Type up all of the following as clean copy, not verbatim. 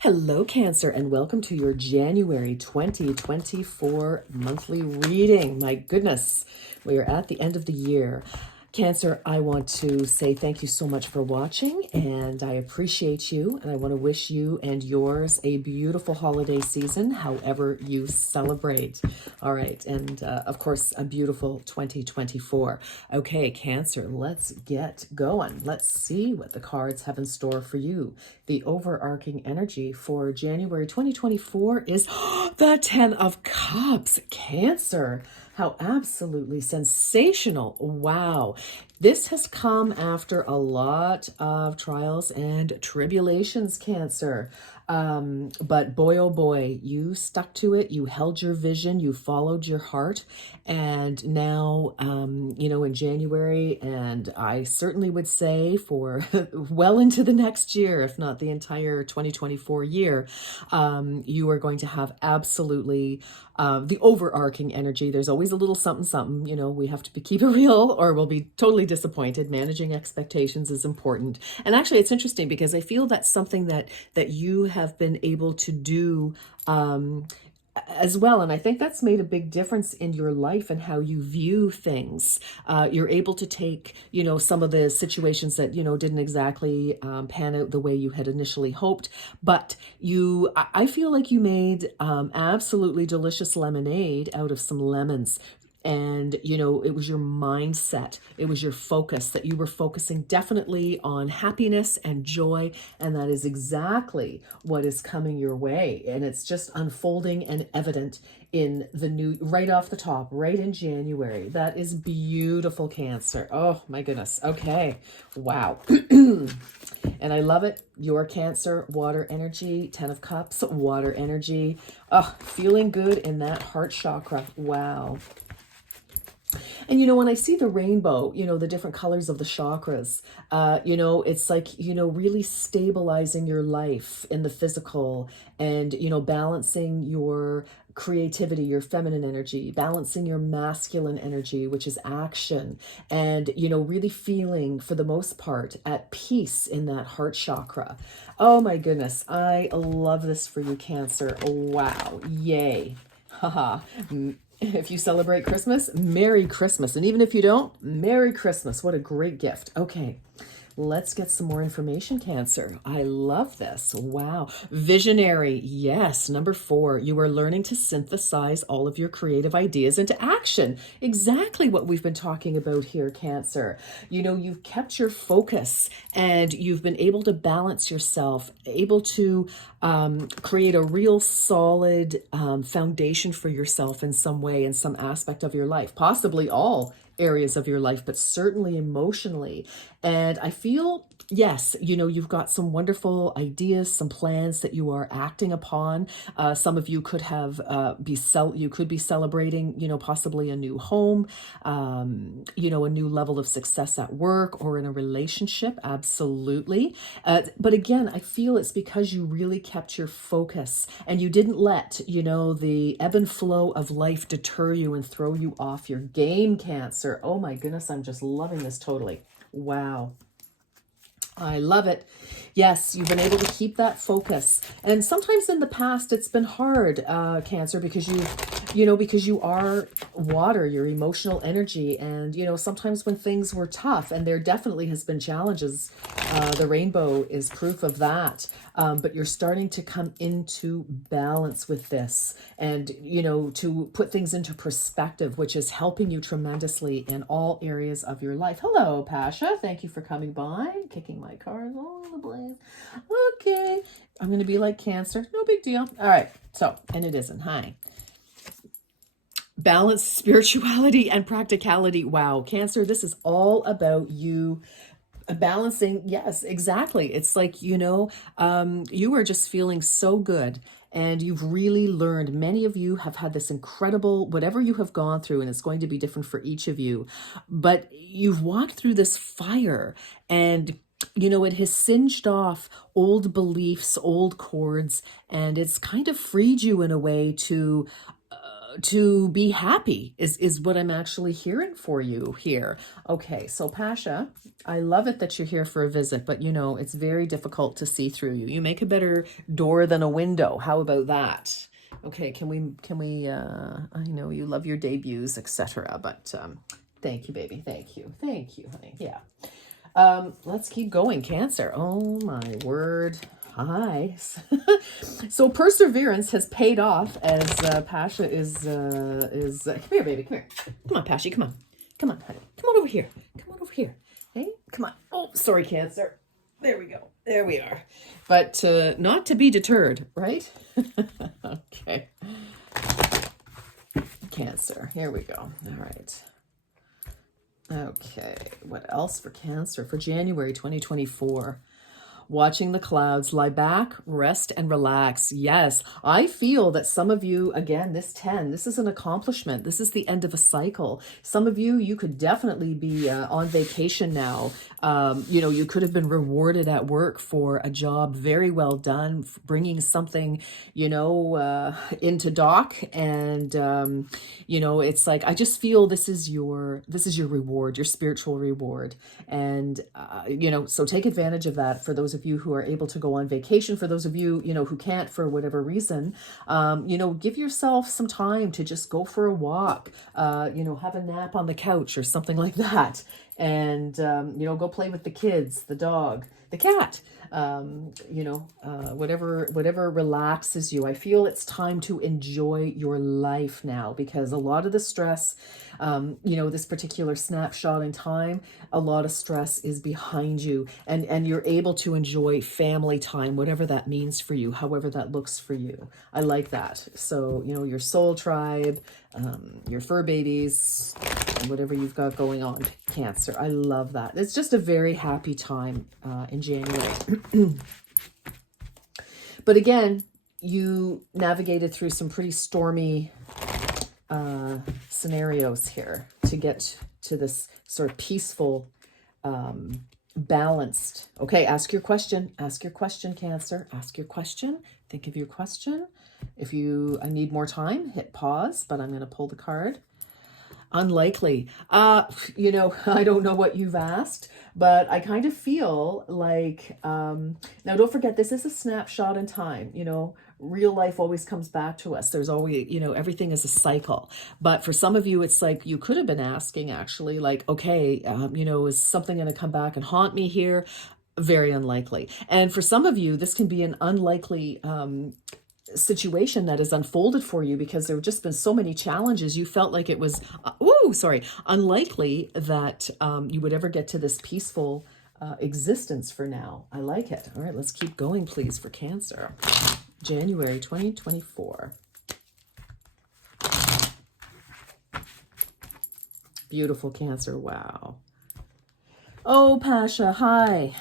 Hello, Cancer, and welcome to your January 2024 monthly reading. My goodness, we are at the end of the year. Cancer, I want to say thank you so much for watching, and I appreciate you, and I want to wish you and yours a beautiful holiday season, however you celebrate. All right, and of course, a beautiful 2024. Okay, Cancer, let's get going. Let's see what the cards have in store for you. The overarching energy for January 2024 is the 10 of Cups. Cancer, how absolutely sensational. Wow. This has come after a lot of trials and tribulations, Cancer. But boy, oh boy, you stuck to it. You held your vision. You followed your heart. And now, in January, and I certainly would say for well into the next year, if not the entire 2024 year, you are going to have absolutely the overarching energy. There's always a little something, something, we have to keep it real or we'll be totally disappointed. Managing expectations is important. And actually, it's interesting because I feel that's something that you have been able to do as well. And I think that's made a big difference in your life and how you view things. You're able to take, some of the situations that, didn't exactly pan out the way you had initially hoped. But I feel like you made absolutely delicious lemonade out of some lemons. And, it was your mindset. It was your focus that you were focusing definitely on happiness and joy. And that is exactly what is coming your way. And it's just unfolding and evident in the new, right off the top, right in January. That is beautiful, Cancer. Oh, my goodness. Okay. Wow. And I love it. Your Cancer, water energy, 10 of Cups, water energy. Oh, feeling good in that heart chakra. Wow. And, when I see the rainbow, the different colors of the chakras, it's like, really stabilizing your life in the physical and, balancing your creativity, your feminine energy, balancing your masculine energy, which is action, and, really feeling for the most part at peace in that heart chakra. Oh my goodness. I love this for you, Cancer. Wow. Yay. Haha. If you celebrate Christmas, Merry Christmas. And even if you don't, Merry Christmas. What a great gift. Okay, let's get some more information, Cancer. I love this. Wow. Visionary. Yes. Number 4, you are learning to synthesize all of your creative ideas into action. Exactly what we've been talking about here, Cancer. You've kept your focus and you've been able to balance yourself, able to create a real solid foundation for yourself in some way, in some aspect of your life, possibly all areas of your life, but certainly emotionally. And I feel, yes, you've got some wonderful ideas, some plans that you are acting upon. Some of you could have you could be celebrating, possibly a new home, a new level of success at work or in a relationship. Absolutely. But again, I feel it's because you really kept your focus and you didn't let, the ebb and flow of life deter you and throw you off your game, Cancer. Oh my goodness, I'm just loving this totally. Wow. I love it. Yes, you've been able to keep that focus. And sometimes in the past, it's been hard, Cancer, because because you are water, your emotional energy. And, sometimes when things were tough, and there definitely has been challenges, the rainbow is proof of that. But you're starting to come into balance with this and, to put things into perspective, which is helping you tremendously in all areas of your life. Hello, Pasha. Thank you for coming by, kicking my cards all over the place. Okay. I'm going to be like Cancer. No big deal. All right. So, and it isn't. Hi. Balance, spirituality, and practicality. Wow, Cancer, this is all about you balancing. Yes, exactly. It's like, you are just feeling so good. And you've really learned, many of you have had this incredible, whatever you have gone through, and it's going to be different for each of you, but you've walked through this fire and it has singed off old beliefs, old cords, and it's kind of freed you in a way to to be happy is what I'm actually hearing for you here. Okay, so Pasha, I love it that you're here for a visit, but you know, it's very difficult to see through you. You make a better door than a window. How about that? Okay, I know you love your debuts, etc., but thank you, baby. Thank you, honey. Yeah. Let's keep going. Cancer. Oh my word. Hi. So perseverance has paid off as Pasha is come here, baby. Come here. Come on, Pasha. Come on. Come on, honey. Come on over here. Come on over here. Hey, come on. Oh, sorry, Cancer. There we go. There we are. But not to be deterred, right? Okay. Cancer. Here we go. All right. Okay, what else for Cancer for January 2024? Watching the clouds, lie back, rest, and relax. Yes, I feel that some of you, again, this 10, this is an accomplishment. This is the end of a cycle. Some of you, you could definitely be on vacation now. You know, you could have been rewarded at work for a job very well done, bringing something, you know, into dock. And, you know, it's like, I just feel this is your reward, your spiritual reward. And, you know, so take advantage of that for those of you who are able to go on vacation. For those of you, you know, who can't for whatever reason, you know, give yourself some time to just go for a walk, you know, have a nap on the couch or something like that. And, you know, go play with the kids, the dog, the cat, you know, whatever relaxes you. I feel it's time to enjoy your life now, because a lot of the stress, you know, this particular snapshot in time, a lot of stress is behind you, and you're able to enjoy family time, whatever that means for you, however that looks for you. I like that. So, you know, your soul tribe, your fur babies, whatever you've got going on, Cancer. I love that. It's just a very happy time in January. But again, you navigated through some pretty stormy scenarios here to get to this sort of peaceful, balanced. Okay, ask your question. Ask your question, Cancer. Ask your question. Think of your question. If you need more time, hit pause, but I'm going to pull the card. Unlikely. You know, I don't know what you've asked, but I kind of feel like, now don't forget, this is a snapshot in time. You know, real life always comes back to us. There's always, you know, everything is a cycle. But for some of you, it's like you could have been asking actually, like, okay, you know, is something going to come back and haunt me here? Very unlikely. And for some of you, this can be an unlikely situation that has unfolded for you because there have just been so many challenges. You felt like it was, unlikely that you would ever get to this peaceful existence for now. I like it. All right, let's keep going, please, for Cancer. January 2024. Beautiful, Cancer. Wow. Oh, Pasha, hi.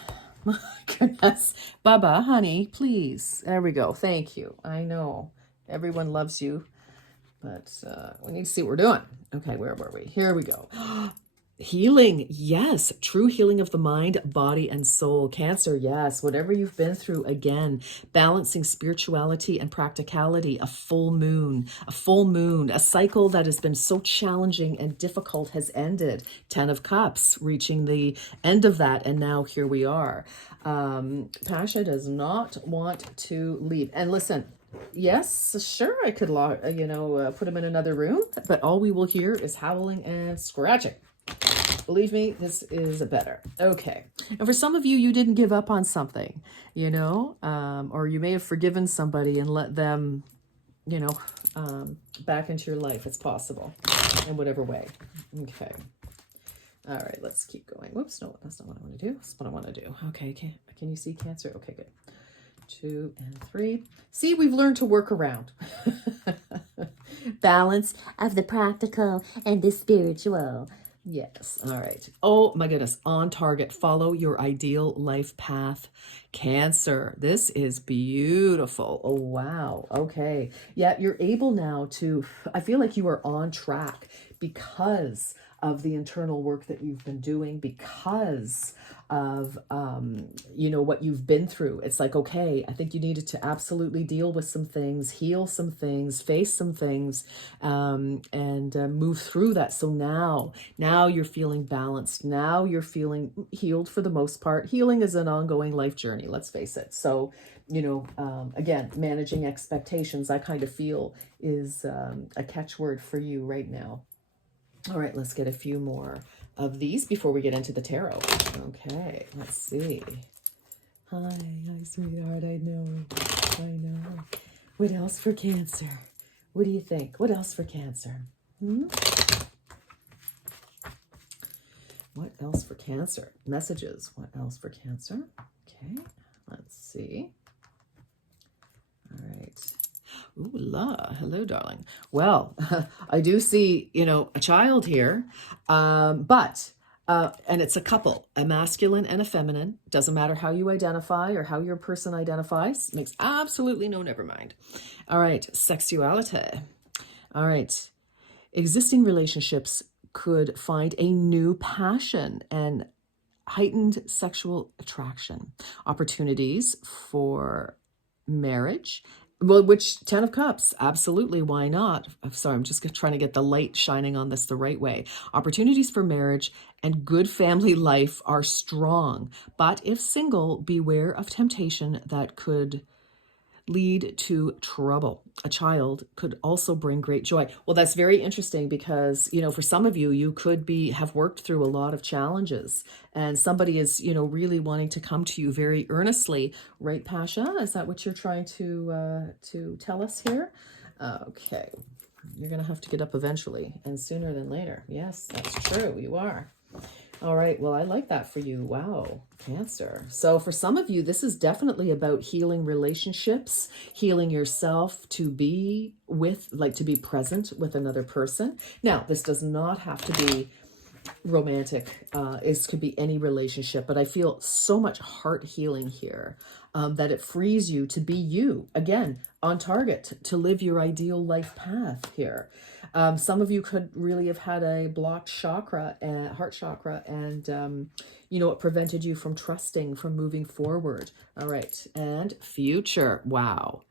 My goodness. Baba, honey, please. There we go. Thank you. I know everyone loves you, but we need to see what we're doing. Okay, where were we? Here we go. Healing, yes, true healing of the mind, body, and soul. Cancer, yes, whatever you've been through, again, balancing spirituality and practicality, a full moon, a cycle that has been so challenging and difficult has ended. 10 of Cups, reaching the end of that, and now here we are. Pasha does not want to leave. And listen, yes, sure, I could, put him in another room, but all we will hear is howling and scratching. Believe me, this is better. Okay. And for some of you, you didn't give up on something, you know, or you may have forgiven somebody and let them, you know, back into your life. It's possible in whatever way. Okay. All right, let's keep going. Whoops, no, that's not what I want to do. That's what I want to do. Okay, can you see Cancer? Okay, good. 2 and 3. See, we've learned to work around. Balance of the practical and the spiritual. Yes. All right. Oh my goodness. On target. Follow your ideal life path. Cancer. This is beautiful. Oh, wow. Okay. Yeah, you're able now to, I feel like you are on track because of the internal work that you've been doing, because of what you've been through. It's like, okay, I think you needed to absolutely deal with some things, heal some things, face some things, and move through that. So now you're feeling balanced. Now you're feeling healed for the most part. Healing is an ongoing life journey, let's face it. So again, managing expectations, I kind of feel is a catchword for you right now. All right, let's get a few more of these before we get into the tarot. Okay, let's see. Hi, sweetheart. I know. What else for Cancer? What do you think? What else for Cancer? What else for Cancer? Messages. What else for Cancer? Okay, let's see. All right. Ooh la, hello, darling. Well, I do see, a child here, but it's a couple, a masculine and a feminine. Doesn't matter how you identify or how your person identifies. Makes absolutely no, never mind. All right, sexuality. All right, existing relationships could find a new passion and heightened sexual attraction. Opportunities for marriage. Well, which 10 of Cups, absolutely, why not? I'm sorry, I'm just trying to get the light shining on this the right way. Opportunities for marriage and good family life are strong, but if single, beware of temptation that could lead to trouble. A child could also bring great joy. Well, that's very interesting because, for some of you, you could have worked through a lot of challenges and somebody is, really wanting to come to you very earnestly. Right, Pasha? Is that what you're trying to tell us here? Okay. You're going to have to get up eventually and sooner than later. Yes, that's true. You are. All right. Well, I like that for you. Wow. Cancer. So for some of you, this is definitely about healing relationships, healing yourself to be present with another person. Now, this does not have to be romantic. It could be any relationship, but I feel so much heart healing here that it frees you to be you again, on target, to live your ideal life path here. Some of you could really have had a blocked chakra, heart chakra, and it prevented you from trusting, from moving forward. All right, and future. Wow.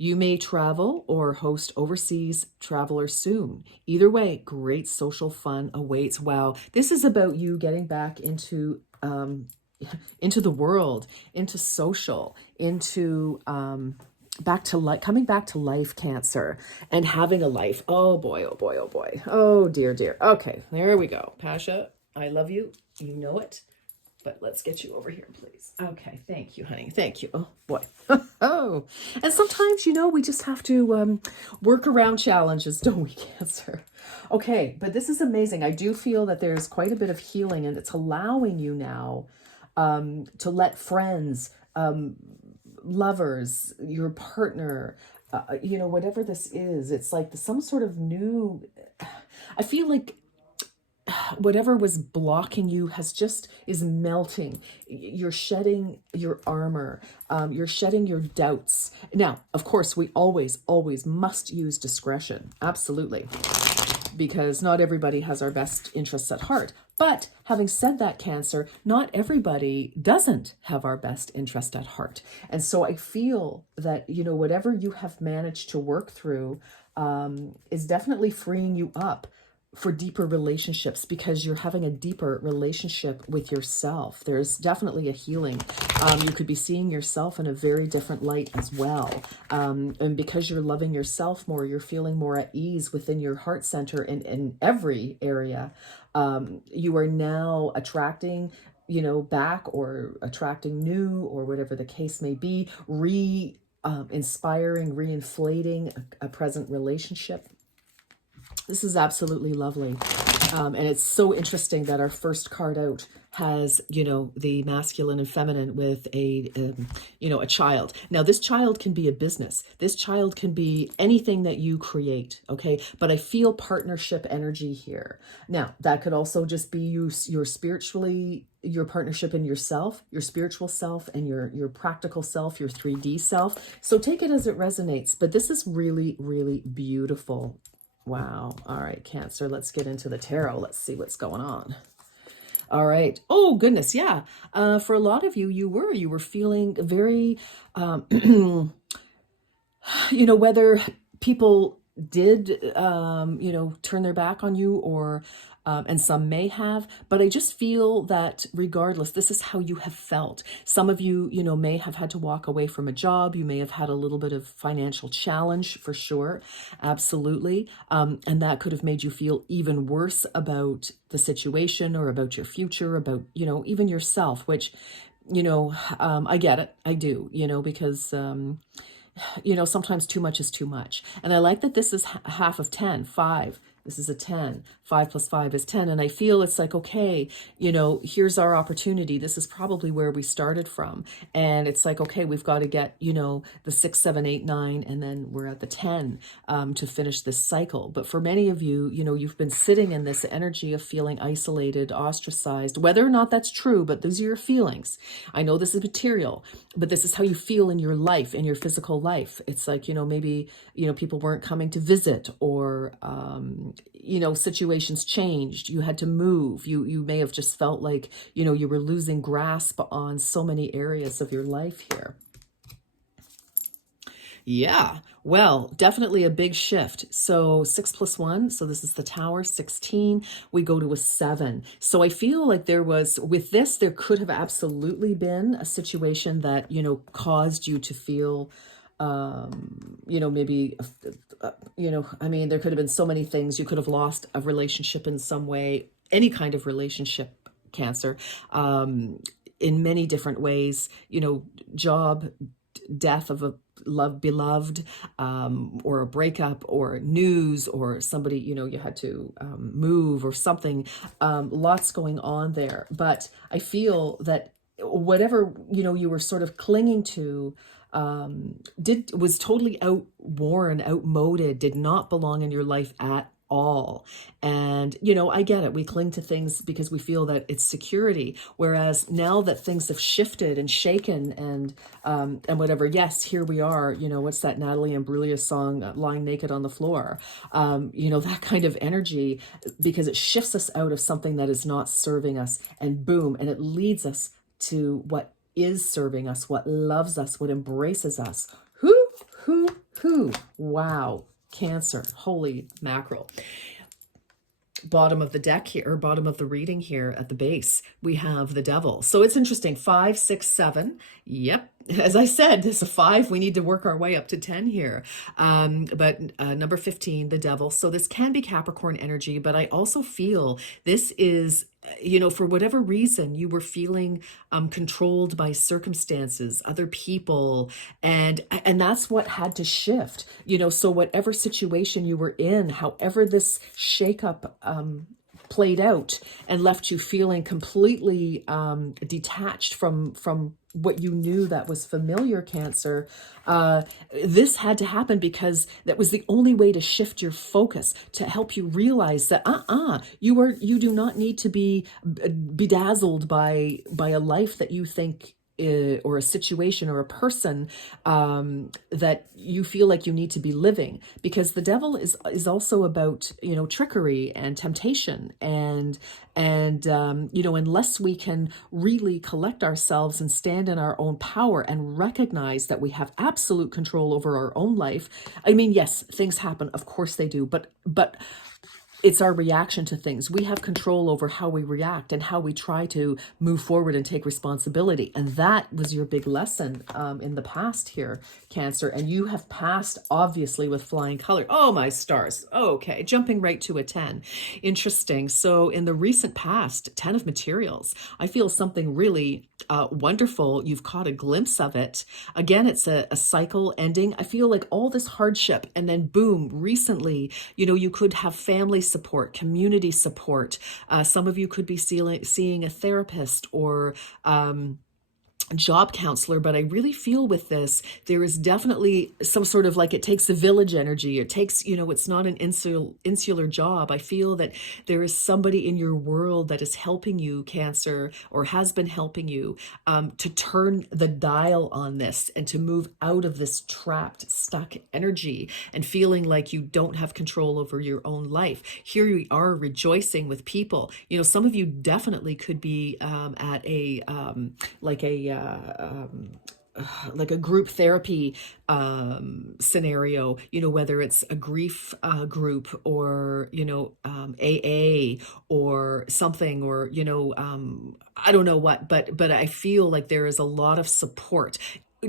You may travel or host overseas travelers soon. Either way, great social fun awaits. Wow, this is about you getting back into the world, into social, into back to life, coming back to life, Cancer, and having a life. Oh boy, oh boy, oh boy. Oh dear, dear. Okay, there we go. Pasha, I love you. You know it. But let's get you over here, please. Okay, thank you, honey. Thank you. Oh, boy. Oh, and sometimes, we just have to work around challenges, don't we, Cancer? Okay, but this is amazing. I do feel that there's quite a bit of healing, and it's allowing you now to let friends, lovers, your partner, whatever this is, it's like some sort of new, I feel like whatever was blocking you is melting. You're shedding your armor. You're shedding your doubts. Now, of course, we always must use discretion. Absolutely. Because not everybody has our best interests at heart. But having said that, Cancer, not everybody doesn't have our best interest at heart. And so I feel that, whatever you have managed to work through is definitely freeing you up for deeper relationships, because you're having a deeper relationship with yourself. There's definitely a healing. You could be seeing yourself in a very different light as well. And because you're loving yourself more, you're feeling more at ease within your heart center in every area. You are now attracting, back, or attracting new, or whatever the case may be, inspiring, reinflating a present relationship. This is absolutely lovely. And it's so interesting that our first card out has, the masculine and feminine with a child. Now, this child can be a business. This child can be anything that you create, okay? But I feel partnership energy here. Now, that could also just be your partnership in yourself, your spiritual self, and your practical self, your 3D self. So take it as it resonates. But this is really, really beautiful. Wow. All right, Cancer, let's get into the tarot. Let's see what's going on. All right. Oh, goodness. Yeah. For a lot of you, you were feeling very, whether people did, turn their back on you or, and some may have, but I just feel that regardless, this is how you have felt. Some of you, may have had to walk away from a job. You may have had a little bit of financial challenge for sure. Absolutely. And that could have made you feel even worse about the situation or about your future, about, even yourself, which, I get it. I do, because, sometimes too much is too much. And I like that this is half of 10, 5. This is a 10. 5 plus 5 is 10. And I feel it's like, okay, here's our opportunity. This is probably where we started from. And it's like, okay, we've got to get, the 6, 7, 8, 9, and then we're at the 10 to finish this cycle. But for many of you, you've been sitting in this energy of feeling isolated, ostracized, whether or not that's true, but those are your feelings. I know this is material, but this is how you feel in your life, in your physical life. It's like, maybe, people weren't coming to visit, or, situations changed. You had to move. You may have just felt like, you were losing grasp on so many areas of your life here. Yeah, well, definitely a big shift. So 6 plus 1, so this is the Tower, 16. We go to a 7. So I feel like with this, there could have absolutely been a situation that, caused you to feel, maybe, there could have been so many things. You could have lost a relationship in some way, any kind of relationship, Cancer, in many different ways, job, death of a beloved, or a breakup, or news, or somebody, you had to move or something. Lots going on there. But I feel that whatever, you were sort of clinging to, was totally outworn, outmoded, did not belong in your life at all. And, I get it. We cling to things because we feel that it's security. Whereas now that things have shifted and shaken and whatever, yes, here we are, what's that Natalie Imbruglia song, Lying Naked on the Floor? That kind of energy, because it shifts us out of something that is not serving us, and boom, and it leads us to what is serving us, what loves us, what embraces us. Who? Wow. Cancer, holy mackerel. Bottom of the deck here, or bottom of the reading here at the base, we have the Devil. So it's interesting. 5, 6, 7. Yep. As I said, this is a 5. We need to work our way up to 10 here. But number 15, the Devil. So this can be Capricorn energy, but I also feel this is, for whatever reason, you were feeling controlled by circumstances, other people, and that's what had to shift. So whatever situation you were in, however this shakeup played out and left you feeling completely detached from what you knew that was familiar, Cancer, this had to happen because that was the only way to shift your focus, to help you realize that you do not need to be bedazzled by a life that you think, or a situation or a person that you feel like you need to be living, because the Devil is also about, trickery and temptation, and unless we can really collect ourselves and stand in our own power and recognize that we have absolute control over our own life. I mean, yes, things happen, of course they do, but it's our reaction to things. We have control over how we react and how we try to move forward and take responsibility. And that was your big lesson in the past here, Cancer. And you have passed, obviously, with flying color. Oh, my stars. Oh, okay. Jumping right to a 10. Interesting. So in the recent past, 10 of materials, I feel something really wonderful. You've caught a glimpse of it. Again, it's a cycle ending. I feel like all this hardship, and then boom, recently, you could have family support, community support. Some of you could be seeing a therapist, or job counselor, but I really feel with this, there is definitely some sort of like, it takes a village energy. It takes, it's not an insular job. I feel that there is somebody in your world that is helping you, Cancer, or has been helping you to turn the dial on this and to move out of this trapped, stuck energy and feeling like you don't have control over your own life. Here we are rejoicing with people. Some of you definitely could be at a like a like a group therapy scenario, whether it's a grief group or, AA or something, or, I don't know what, but I feel like there is a lot of support,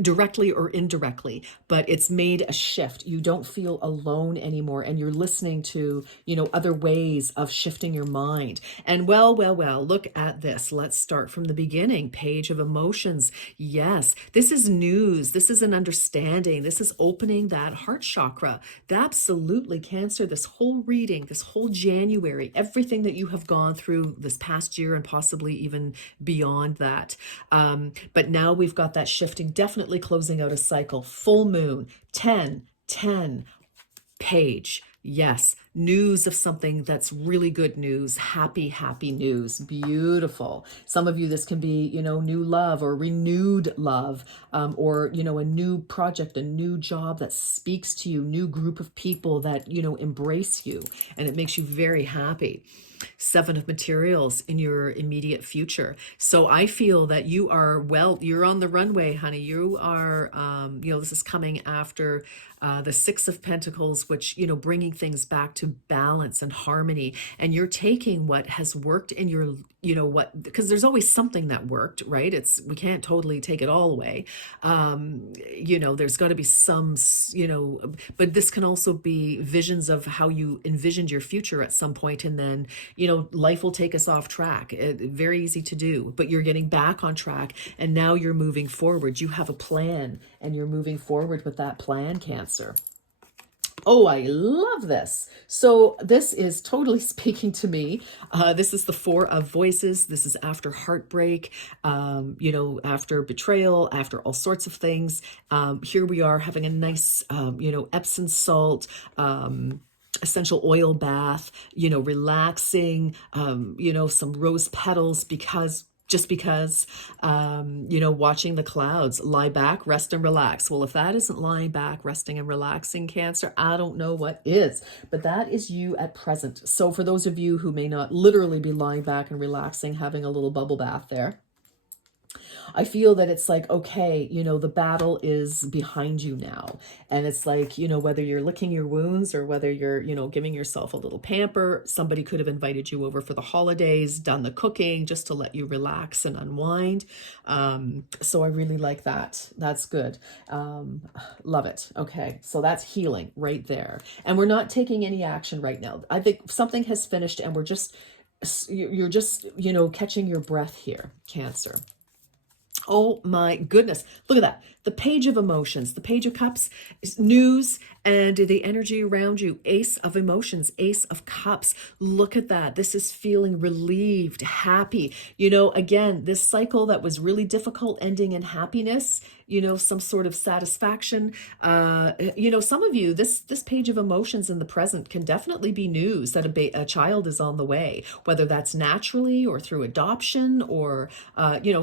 directly or indirectly, but it's made a shift. You don't feel alone anymore, and you're listening to, other ways of shifting your mind. And well, look at this. Let's start from the beginning. Page of Emotions. Yes, this is news. This is an understanding. This is opening that heart chakra. Absolutely, Cancer, this whole reading, this whole January, everything that you have gone through this past year and possibly even beyond that. But now we've got that shifting, definitely closing out a cycle. Full moon, 10, page. Yes, news of something that's really good news, happy news, beautiful. Some of you, this can be, new love or renewed love, or, a new project, a new job that speaks to you, new group of people that, embrace you, and it makes you very happy. 7 of Materials in your immediate future. So I feel that you are, you're on the runway, honey. You are, this is coming after the 6 of Pentacles, which, bringing things back to balance and harmony. And you're taking what has worked in your, because there's always something that worked, right? We can't totally take it all away. There's got to be some, but this can also be visions of how you envisioned your future at some point, and then, life will take us off track. Very easy to do, but you're getting back on track, and now you're moving forward. You have a plan, and you're moving forward with that plan, Cancer. Oh, I love this. So this is totally speaking to me. This is the 4 of Voices. This is after heartbreak, after betrayal, after all sorts of things. Here we are having a nice, Epsom salt, essential oil bath, relaxing, some rose petals, because, watching the clouds, lie back, rest and relax. Well, if that isn't lying back, resting and relaxing, Cancer, I don't know what is, but that is you at present. So for those of you who may not literally be lying back and relaxing, having a little bubble bath there, I feel that it's like, okay, the battle is behind you now. And it's like, whether you're licking your wounds or whether you're, giving yourself a little pamper, somebody could have invited you over for the holidays, done the cooking just to let you relax and unwind. So I really like that. That's good. Love it. Okay. So that's healing right there. And we're not taking any action right now. I think something has finished, and you're just, catching your breath here, Cancer. Oh my goodness. Look at that. The Page of Emotions, the Page of Cups, news and the energy around you. Ace of Emotions, Ace of Cups. Look at that. This is feeling relieved, happy. Again, this cycle that was really difficult ending in happiness, some sort of satisfaction. Some of you, this Page of Emotions in the present can definitely be news that a child is on the way, whether that's naturally or through adoption, or,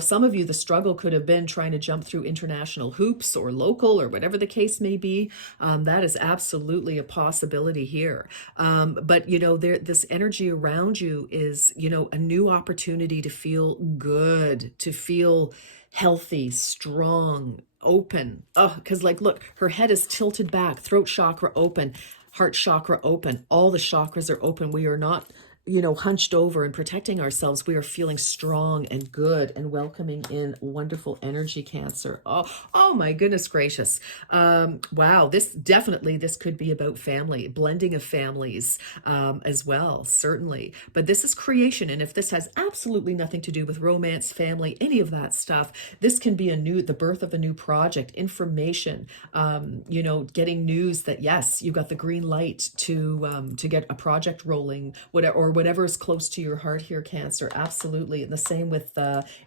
some of you, the struggle could have been trying to jump through international hoops or local or whatever the case may be. That is absolutely a possibility here. But, this energy around you is, a new opportunity to feel good, to feel healthy, strong, open. Because look, her head is tilted back, throat chakra open, heart chakra open. All the chakras are open. We are not, hunched over and protecting ourselves. We are feeling strong and good and welcoming in wonderful energy, Cancer. Oh my goodness gracious. Wow. This could be about family, blending of families, as well, certainly. But this is creation. And if this has absolutely nothing to do with romance, family, any of that stuff, this can be the birth of a new project, information, getting news that yes, you got the green light to get a project rolling, whatever, or whatever is close to your heart here, Cancer. Absolutely. And the same with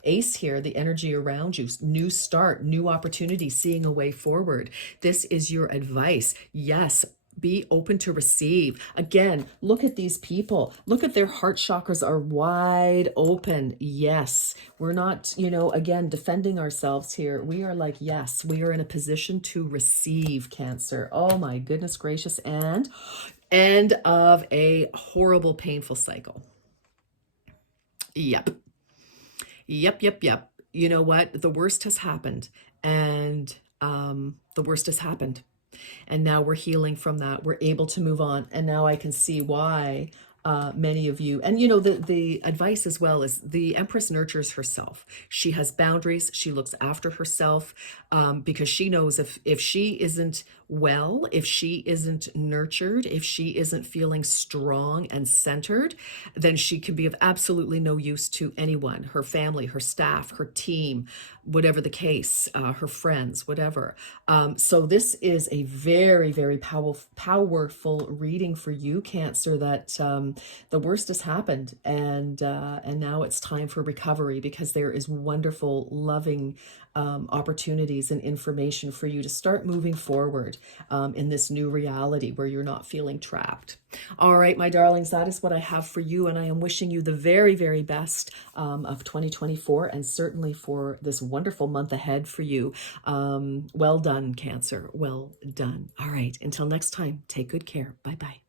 Ace here, the energy around you, new start, new opportunity, seeing a way forward. This is your advice. Yes, be open to receive. Again, look at these people. Look at their heart chakras are wide open. Yes, we're not, again, defending ourselves here. We are like, yes, we are in a position to receive, Cancer. Oh my goodness gracious. And end of a horrible, painful cycle. Yep. Yep. You know what? The worst has happened. And the worst has happened. And now we're healing from that. We're able to move on. And now I can see why many of you, and the advice as well is the Empress nurtures herself. She has boundaries. She looks after herself because she knows if she isn't well, if she isn't nurtured, if she isn't feeling strong and centered, then she can be of absolutely no use to anyone, her family, her staff, her team, whatever the case, her friends, whatever. So this is a very, very powerful reading for you, Cancer, that the worst has happened, and now it's time for recovery, because there is wonderful, loving opportunities and information for you to start moving forward in this new reality where you're not feeling trapped. All right, my darlings, that is what I have for you, and I am wishing you the very, very best of 2024, and certainly for this wonderful month ahead for you. Well done, Cancer. Well done. All right, until next time, take good care. Bye-bye.